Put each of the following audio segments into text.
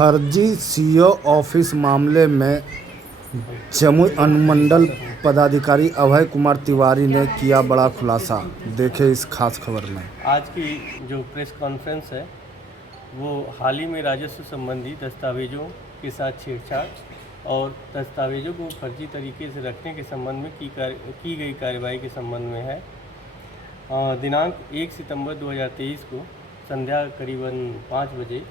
फर्जी CO office मामले में जमुई अनुमंडल पदाधिकारी अभय कुमार तिवारी ने किया बड़ा खुलासा। देखें इस खास खबर में। आज की जो प्रेस कॉन्फ्रेंस है वो हाल ही में राजस्व संबंधी दस्तावेजों के साथ छेड़छाड़ और दस्तावेजों को फर्जी तरीके से रखने के संबंध में की गई कार्रवाई के संबंध में है। दिनांक 1 सितंबर 2023 को संध्या करीबन 5 बजे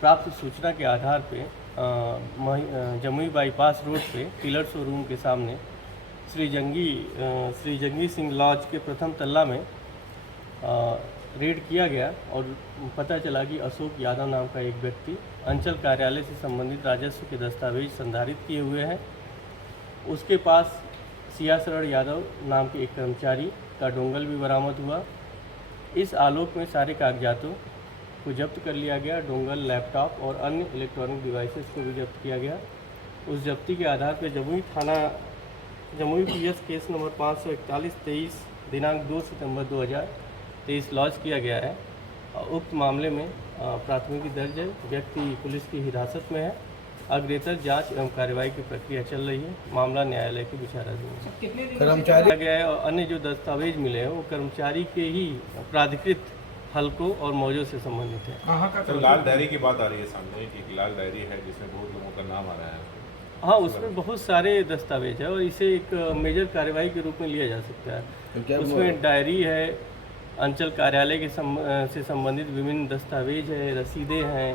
प्राप्त सूचना के आधार पे जमुई बाईपास रोड पे टिलर शोरूम के सामने श्री जंगी सिंह लॉज के प्रथम तल्ला में रेड किया गया और पता चला कि अशोक यादव नाम का एक व्यक्ति अंचल कार्यालय से संबंधित राजस्व के दस्तावेज संधारित किए हुए हैं। उसके पास सियाशरण यादव नाम के एक कर्मचारी का डोंगल भी बरामद हुआ। इस आलोक में सारे कागजातों को जब्त कर लिया गया। डोंगल, लैपटॉप और अन्य इलेक्ट्रॉनिक डिवाइसेस को भी जब्त किया गया। उस जब्ती के आधार पर जमुई PS केस नंबर 541/23 दिनांक 2 सितंबर 2023 लॉन्च किया गया है। उक्त मामले में प्राथमिकी दर्ज है। व्यक्ति पुलिस की हिरासत में है। अग्रेतर जांच एवं कार्रवाई की प्रक्रिया चल रही है। मामला न्यायालय के विचाराधीन है। कर्मचारी गया है और अन्य जो दस्तावेज मिले हैं वो कर्मचारी के ही प्राधिकृत हलकों और मौजों से संबंधित है। तो लाल डायरी की बात आ रही है सामने कि लाल डायरी है जिसमें बहुत लोगों का नाम आ रहा है। हाँ, उसमें बहुत सारे दस्तावेज है और इसे एक मेजर कार्रवाई के रूप में लिया जा सकता है। उसमें डायरी है, अंचल कार्यालय के से संबंधित विभिन्न दस्तावेज है, रसीदें हैं,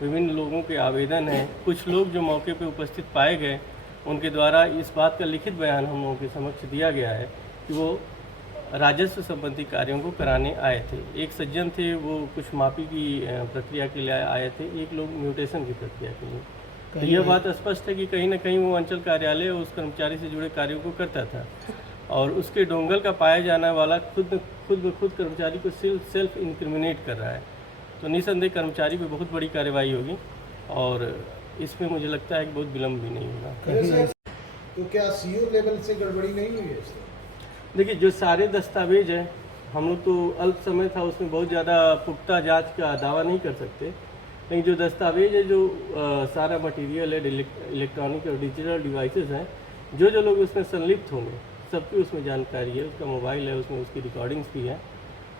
विभिन्न लोगों के आवेदन हैं। कुछ लोग जो मौके पर उपस्थित पाए गए उनके द्वारा इस बात का लिखित बयान हम लोगों के समक्ष दिया गया है कि वो राजस्व संबंधी कार्यों को कराने आए थे। एक सज्जन थे वो कुछ मापी की प्रक्रिया के लिए आए थे, एक लोग म्यूटेशन की प्रक्रिया के लिए। तो यह बात स्पष्ट है कि कहीं ना कहीं वो अंचल कार्यालय उस कर्मचारी से जुड़े कार्यों को करता था और उसके डोंगल का पाया जाने वाला खुद कर्मचारी को सेल्फ इंक्रिमिनेट कर रहा है। तो निसंदेह कर्मचारी पे बहुत बड़ी कार्रवाई होगी और इसमें मुझे लगता है कि बहुत विलम्ब भी नहीं होगा। तो क्या सीओ लेवल से गड़बड़ी नहीं हुई है? देखिए, जो सारे दस्तावेज हैं हम लोग तो अल्प समय था उसमें बहुत ज़्यादा पुख्ता जांच का दावा नहीं कर सकते, लेकिन जो दस्तावेज है, जो सारा मटेरियल है, इलेक्ट्रॉनिक और डिजिटल डिवाइसेस हैं, जो लोग उसमें संलिप्त होंगे सबकी उसमें जानकारी है। उसका मोबाइल है, उसमें उसकी रिकॉर्डिंग्स भी है।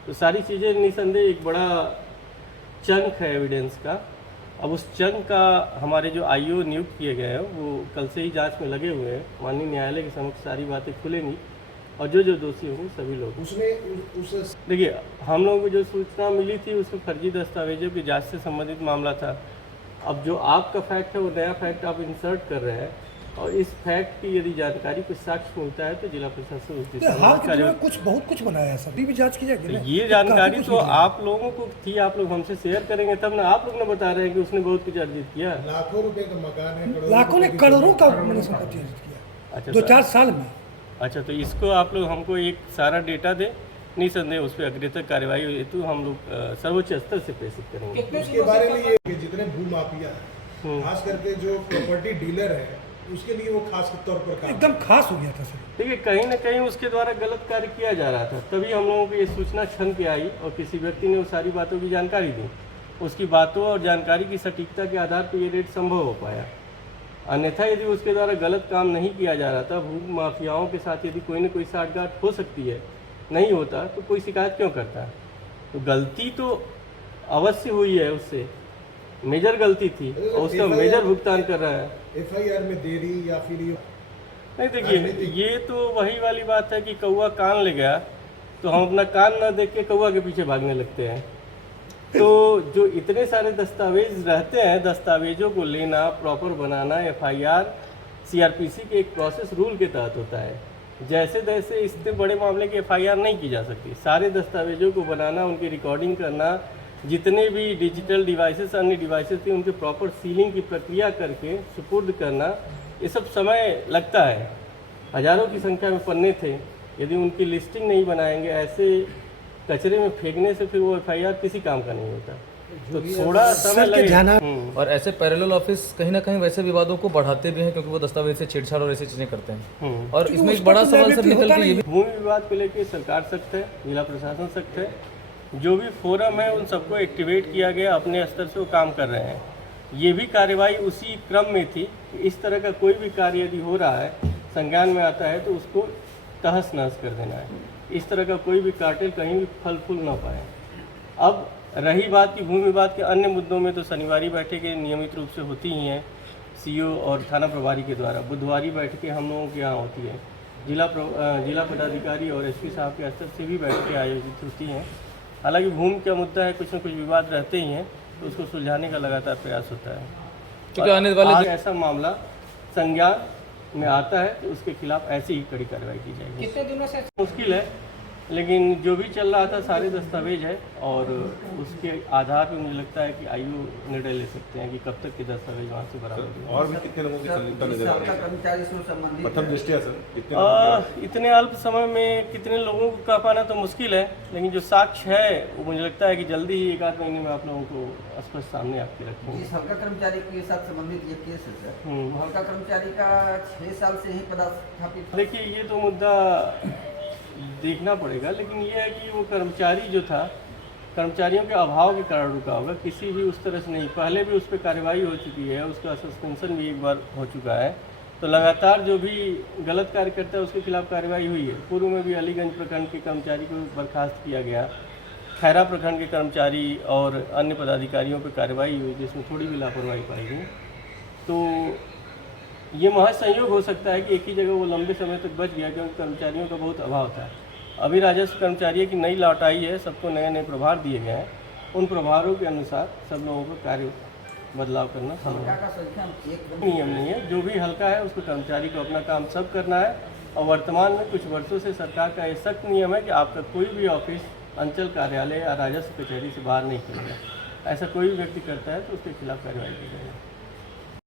तो सारी चीज़ें निसंदेह एक बड़ा चंक है एविडेंस का। अब उस चंक का हमारे जो IO नियुक्त किए गए हैं वो कल से ही जांच में लगे हुए हैं। माननीय न्यायालय के समक्ष सारी बातें खुलेंगी और जो दोषी होंगे सभी लोग देखिए, हम लोगों को जो सूचना मिली थी उसमें फर्जी दस्तावेजों की जांच से संबंधित मामला था। अब जो आपका फैक्ट है वो नया फैक्ट आप इंसर्ट कर रहे हैं और इस फैक्ट की यदि जानकारी कुछ साक्ष्य मिलता है तो जिला प्रशासन उसकी बहुत कुछ बनाया, सभी भी जांच की जाएगी। ये जानकारी तो आप लोगों को थी, आप लोग हमसे शेयर करेंगे तब ना। आप लोग ने बता रहे हैं कि उसने बहुत कुछ अर्जित किया। लाखों रुपए का मकान है, लाखों ने करोड़ों का संपत्ति अर्जित किया। अच्छा, 2-4 साल में। अच्छा, तो इसको आप लोग हमको एक सारा डेटा दें, निसंदेह उस पर अग्रेतर कार्रवाई हेतु हम लोग सर्वोच्च स्तर से प्रेषित करेंगे। उसके बारे में ये कि जितने भूमाफिया हैं, खास करके जो प्रॉपर्टी डीलर है, उसके लिए वो खास तौर पर एकदम खास हो गया था सर। देखिए, कहीं ना कहीं उसके द्वारा गलत कार्य किया जा रहा था, तभी हम लोगों को ये सूचना क्षण पे आई और किसी व्यक्ति ने वो सारी बातों की जानकारी दी। उसकी बातों और जानकारी की सटीकता के आधार पर ये रेड संभव हो पाया। अन्यथा यदि उसके द्वारा गलत काम नहीं किया जा रहा था, भू माफियाओं के साथ यदि कोई न कोई साठगांठ हो सकती है, नहीं होता तो कोई शिकायत क्यों करता है? तो गलती तो अवश्य हुई है, उससे मेजर गलती थी और उसका मेजर भुगतान कर रहा है। FIR में देरी या फिर नहीं, देखिए ये तो वही वाली बात है कि कौवा कान ले गया तो हम अपना कान न देख के कौवा के पीछे भागने लगते हैं। तो जो इतने सारे दस्तावेज रहते हैं, दस्तावेजों को लेना, प्रॉपर बनाना FIR CRPC के एक प्रोसेस रूल के तहत होता है। जैसे तैसे इतने बड़े मामले की FIR नहीं की जा सकती। सारे दस्तावेजों को बनाना, उनकी रिकॉर्डिंग करना, जितने भी डिजिटल डिवाइसेस, अन्य डिवाइसेस थे उनके प्रॉपर सीलिंग की प्रक्रिया करके सुपुर्द करना, ये सब समय लगता है। हज़ारों की संख्या में पन्ने थे, यदि उनकी लिस्टिंग नहीं बनाएंगे, ऐसे कचरे में फेंकने से फिर वो FIR किसी काम का नहीं होता। तो थोड़ा समय लगेगा। और ऐसे पैरेलल ऑफिस कहीं ना कहीं वैसे विवादों को बढ़ाते भी हैं क्योंकि वो दस्तावेज से छेड़छाड़ और ऐसी चीज़ें करते हैं। और इसमें एक बड़ा सवाल सर निकल के ये भी भूमि विवाद को लेकर सरकार सख्त है, जिला प्रशासन सख्त है। जो भी फोरम है उन सबको एक्टिवेट किया गया, अपने स्तर से वो काम कर रहे हैं। ये भी कार्रवाई उसी क्रम में थी कि इस तरह का कोई भी कार्य यदि हो रहा है, संज्ञान में आता है, तो उसको तहस नहस कर देना है। इस तरह का कोई भी कार्टेल कहीं भी फल फूल ना पाए। अब रही बात की भूमि विवाद के अन्य मुद्दों में, तो शनिवारी बैठकें नियमित रूप से होती ही हैं सीओ और थाना प्रभारी के द्वारा। बुधवारी बैठकें हम लोगों के यहाँ होती है। जिला पदाधिकारी और एसपी साहब के स्तर से भी बैठकें आयोजित होती हैं। हालांकि भूमि का मुद्दा है, कुछ न कुछ विवाद रहते ही हैं, तो उसको सुलझाने का लगातार प्रयास होता है। क्योंकि आने वाले आज ऐसा मामला संज्ञान में आता है तो उसके खिलाफ ऐसी ही कड़ी कार्रवाई की जाएगी। कितने दिनों से मुश्किल है, लेकिन जो भी चल रहा था सारे दस्तावेज है, और उसके आधार पर मुझे लगता है कि आयु निर्णय ले सकते हैं कि कब तक के दस्तावेज वहाँ से बरामद होंगे। और भी कितने लोगों की संलिप्तता नजर आ रही है कर्मचारी से संबंधित प्रथम दृष्टया सर? कितने लोगों इतने अल्प समय में कितने लोगों को कह पाना तो मुश्किल है, लेकिन जो साक्ष्य है वो मुझे लगता है कि जल्दी ही 1 आध महीने में आप लोगों को स्पष्ट सामने आपके रखेंगे। इस हल्का कर्मचारी के साथ संबंधित ये केस है सर, वो हल्का कर्मचारी का 6 साल से ही पदस्थापित। देखिए, ये तो मुद्दा देखना पड़ेगा, लेकिन ये है कि वो कर्मचारी जो था, कर्मचारियों के अभाव के कारण रुका होगा, किसी भी उस तरह से नहीं। पहले भी उस पर कार्रवाई हो चुकी है, उसका सस्पेंशन भी एक बार हो चुका है, तो लगातार जो भी गलत कार्य करता है उसके खिलाफ कार्रवाई हुई है। पूर्व में भी अलीगंज प्रखंड के कर्मचारी को बर्खास्त किया गया, खैरा प्रखंड के कर्मचारी और अन्य पदाधिकारियों पर कार्रवाई हुई जिसमें थोड़ी भी लापरवाही पाई गई। तो ये महज संयोग हो सकता है कि एक ही जगह वो लंबे समय तक बच गया, क्योंकि कर्मचारियों का बहुत अभाव था। अभी राजस्व कर्मचारियों की नई लौट आई है, सबको नए नए प्रभार दिए गए हैं, उन प्रभारों के अनुसार सब लोगों को कार्य बदलाव करना संभव हल्का का संख्या एक नियम नहीं है। जो भी हल्का है उसको कर्मचारी को अपना काम सब करना है, और वर्तमान में कुछ वर्षों से सरकार का ये सख्त नियम है कि आपका कोई भी ऑफिस, अंचल कार्यालय या राजस्व कचहरी से बाहर नहीं करेगा। ऐसा कोई भी व्यक्ति करता है तो उसके खिलाफ कार्रवाई की जाएगी।